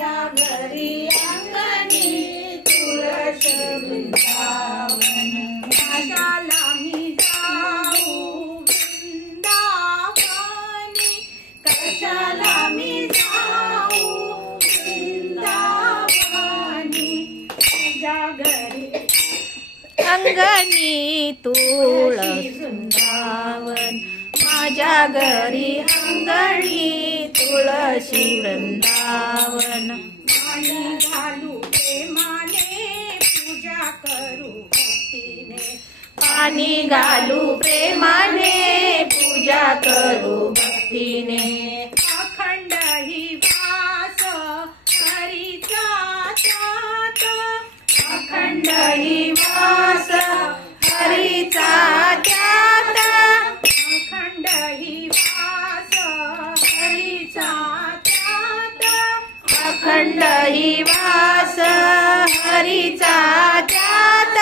अंगणी तुळस वृंदावन. कशाला मी जाऊ वृंदावनी. कशाला मी जाऊ वृंदावनी? माझ्या घरी अंगणी तुळस वृंदावन. माझ्या घरी अंगणी तुळशी वृंदावन। पाणी घालू प्रेमाने पूजा करू भक्तीने। पाणी घालू प्रेमाने पूजा करू भक्तीने। अखंड ही वास हरीचा त्यात अखंड ही अखंड ही वास हरीचा त्यात.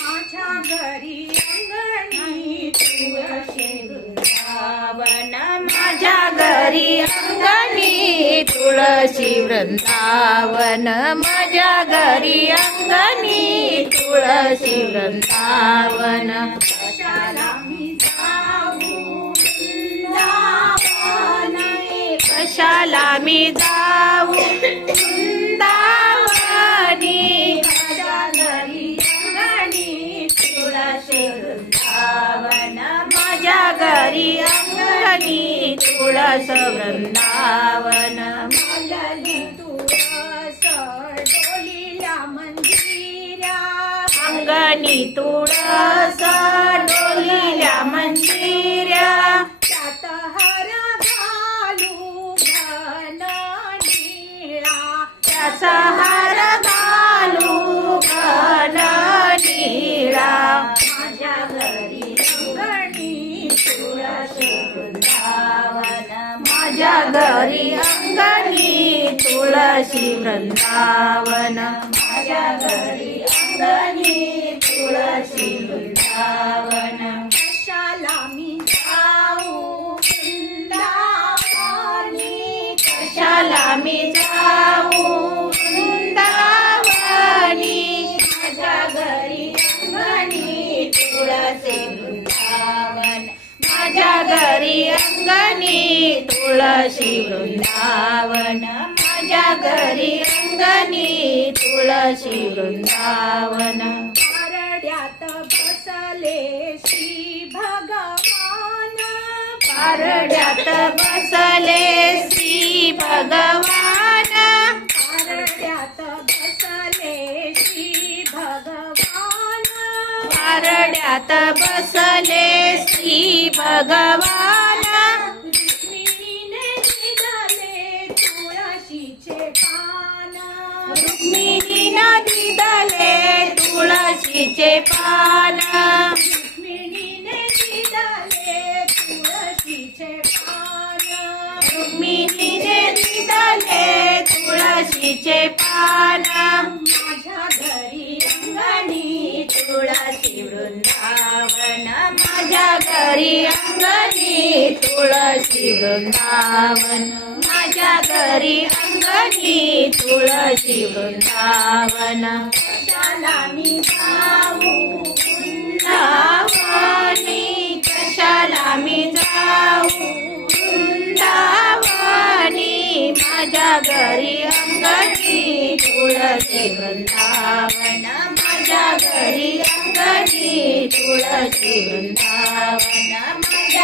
माझ्या घरी अंगणी तुळशी वृंदावन. माझ्या घरी अंगणी तुळशी वृंदावन. माझ्या घरी अंगणी तुळशी वृंदावन. कशाला मी जाऊ? वृंदावनी. कशाला मी जाऊ? घरी अंगणी तुळस वृंदावन. मलली तुळस डोलीला मंदिरा. अंगणी तुळस डोलील्या मंदिऱ्या त्यात हार घालू घन निळा. त्याचा माझ्या घरी अंगणी तुळशी वृंदावन. माझ्या घरी अंगणी तुळशी माझ्या घरी अंगणी तुळशी वृंदावन. माझ्या घरी अंगणी तुळशी वृंदावन. पारड्यात बसले श्री भगवान. पारड्यात बसले श्री भगवान. पारड्यात बसले श्री भगवान. रुक्मिणीने दिले तुळशीचे पान. रुक्मिणीनं दिदले तुळशीचे पान. रुक्मिणीने दिले तुळशीचे पान. रुक्मिणीने तुळशीचे पान. माझ्या घरी अंगणी माझ्या घरी अंगणी तुळशी वृंदावन. माझ्या घरी अंगणी तुळशी वृंदावन. कशाला मी जाऊ वृंदावनी? कशाला मी जाऊ वृंदावनी? माझ्या घरी अंगणी तुळशी वृंदावन. माझ्या घरी अंगणी तुळशी वृंदावन. माझ्या घरी